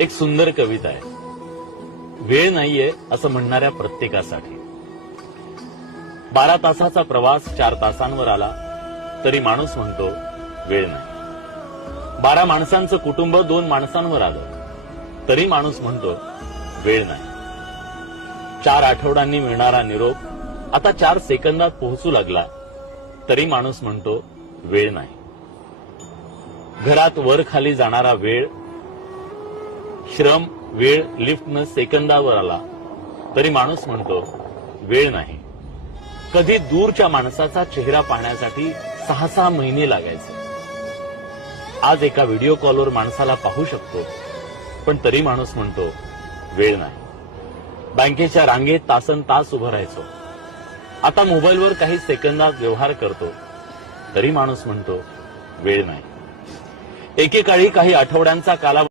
एक सुंदर कविता आहे. वेळ नाहीये असं म्हणणाऱ्या प्रत्येकासाठी. 12 तासाचा प्रवास 4 तासांवर आला तरी माणूस म्हणतो वेळ नाही. 12 माणसांचं कुटुंब 2 माणसांवर आलं तरी माणूस म्हणतो वेळ नाही. 4 आठवड्यांनी मिळणारा निरोप आता 4 सेकंदात पोहोचू लागला तरी माणूस म्हणतो वेळ नाही. घरात वर खाली जाणारा वेळ, श्रम, वेळ लिफ्टनं सेकंदावर आला तरी माणूस म्हणतो वेळ नाही. कधी दूरच्या माणसाचा चेहरा पाहण्यासाठी 6-6 महिने लागायचे. आज एका व्हिडिओ कॉलवर माणसाला पाहू शकतो पण तरी माणूस म्हणतो वेळ नाही. बँकेच्या रांगेत तासनतास उभं राहायचो, आता मोबाईलवर काही सेकंदात व्यवहार करतो तरी माणूस म्हणतो वेळ नाही. एकेकाळी काही आठवड्यांचा कालावधी